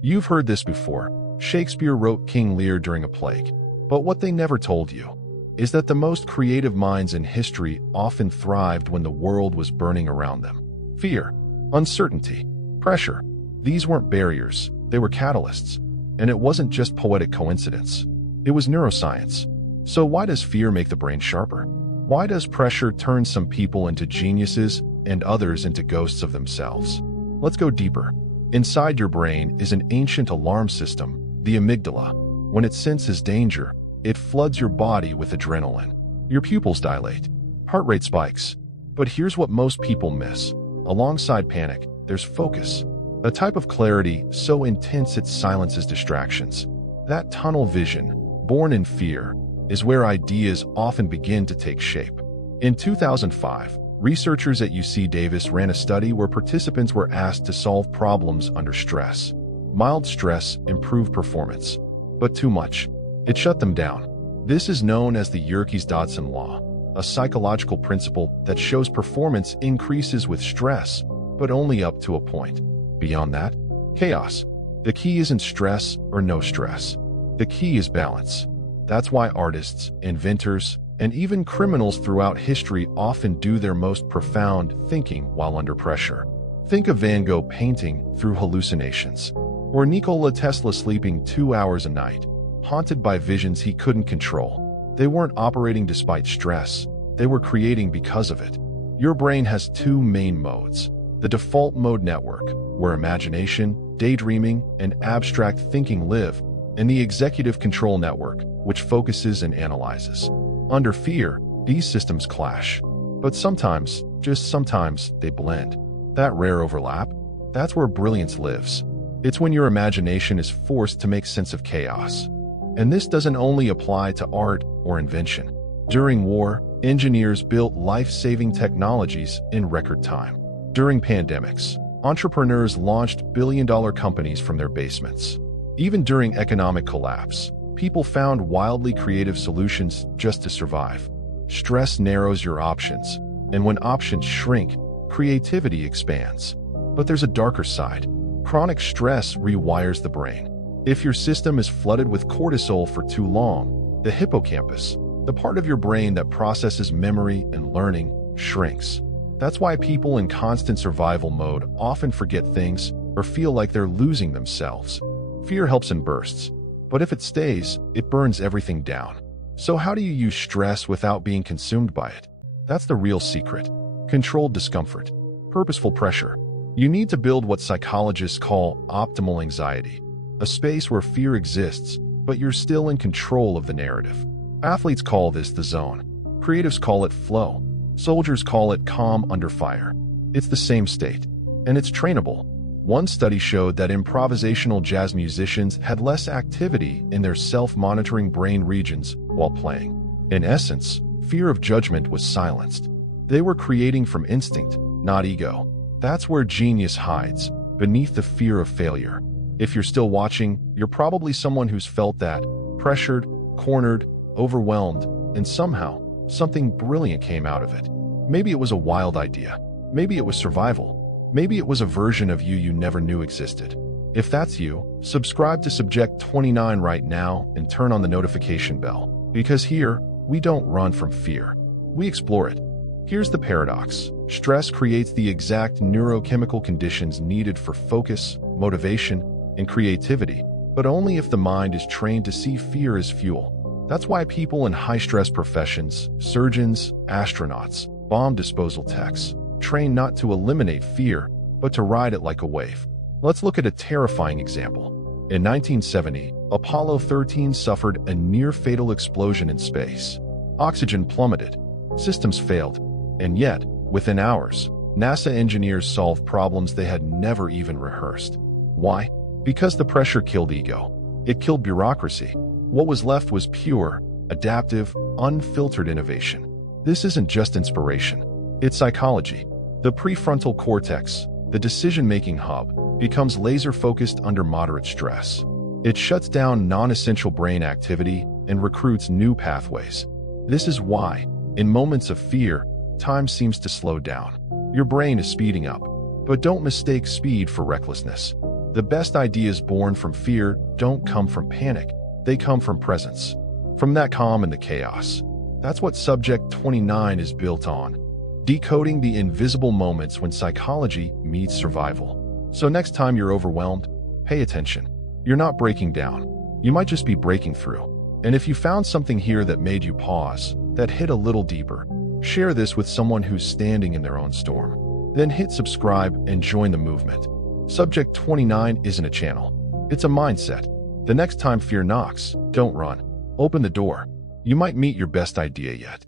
You've heard this before. Shakespeare wrote King Lear during a plague. But what they never told you is that the most creative minds in history often thrived when the world was burning around them. Fear, uncertainty, pressure. These weren't barriers, they were catalysts. And it wasn't just poetic coincidence. It was neuroscience. So why does fear make the brain sharper? Why does pressure turn some people into geniuses and others into ghosts of themselves? Let's go deeper. Inside your brain is an ancient alarm system, the amygdala. When it senses danger, it floods your body with adrenaline. Your pupils dilate. Heart rate spikes. But here's what most people miss. Alongside panic, there's focus. A type of clarity so intense it silences distractions. That tunnel vision, born in fear, is where ideas often begin to take shape. In 2005, researchers at UC Davis ran a study where participants were asked to solve problems under stress. Mild stress improved performance, but too much, it shut them down. This is known as the Yerkes Dodson Law, a psychological principle that shows performance increases with stress, but only up to a point. Beyond that, chaos. The key isn't stress or no stress. The key is balance. That's why artists, inventors, and even criminals throughout history often do their most profound thinking while under pressure. Think of Van Gogh painting through hallucinations, or Nikola Tesla sleeping 2 hours a night, haunted by visions he couldn't control. They weren't operating despite stress, they were creating because of it. Your brain has two main modes. The default mode network, where imagination, daydreaming, and abstract thinking live, and the executive control network, which focuses and analyzes. Under fear, these systems clash. But sometimes, just sometimes, they blend. That rare overlap, that's where brilliance lives. It's when your imagination is forced to make sense of chaos. And this doesn't only apply to art or invention. During war, engineers built life-saving technologies in record time. During pandemics, entrepreneurs launched billion-dollar companies from their basements. Even during economic collapse, people found wildly creative solutions just to survive. Stress narrows your options, and when options shrink, creativity expands. But there's a darker side. Chronic stress rewires the brain. If your system is flooded with cortisol for too long, the hippocampus, the part of your brain that processes memory and learning, shrinks. That's why people in constant survival mode often forget things or feel like they're losing themselves. Fear helps in bursts, but if it stays, it burns everything down. So how do you use stress without being consumed by it? That's the real secret. Controlled discomfort. Purposeful pressure. You need to build what psychologists call optimal anxiety, a space where fear exists, but you're still in control of the narrative. Athletes call this the zone. Creatives call it flow. Soldiers call it calm under fire. It's the same state, and it's trainable. One study showed that improvisational jazz musicians had less activity in their self-monitoring brain regions while playing. In essence, fear of judgment was silenced. They were creating from instinct, not ego. That's where genius hides, beneath the fear of failure. If you're still watching, you're probably someone who's felt that, pressured, cornered, overwhelmed, and somehow, something brilliant came out of it. Maybe it was a wild idea. Maybe it was survival. Maybe it was a version of you never knew existed. If that's you, subscribe to Subject 29 right now and turn on the notification bell. Because here, we don't run from fear. We explore it. Here's the paradox. Stress creates the exact neurochemical conditions needed for focus, motivation, and creativity, but only if the mind is trained to see fear as fuel. That's why people in high-stress professions, surgeons, astronauts, bomb disposal techs, train not to eliminate fear, but to ride it like a wave. Let's look at a terrifying example. In 1970, Apollo 13 suffered a near-fatal explosion in space. Oxygen plummeted. Systems failed. And yet, within hours, NASA engineers solved problems they had never even rehearsed. Why? Because the pressure killed ego. It killed bureaucracy. What was left was pure, adaptive, unfiltered innovation. This isn't just inspiration. It's psychology. The prefrontal cortex, the decision-making hub, becomes laser-focused under moderate stress. It shuts down non-essential brain activity and recruits new pathways. This is why, in moments of fear, time seems to slow down. Your brain is speeding up. But don't mistake speed for recklessness. The The best ideas born from fear don't come from panic. They come from presence. From that calm in the chaos. That's what Subject 29 is built on. Decoding the invisible moments when psychology meets survival. So next time you're overwhelmed, pay attention. You're not breaking down. You might just be breaking through. And if you found something here that made you pause, that hit a little deeper, share this with someone who's standing in their own storm. Then hit subscribe and join the movement. Subject 29 isn't a channel. It's a mindset. The next time fear knocks, don't run. Open the door. You might meet your best idea yet.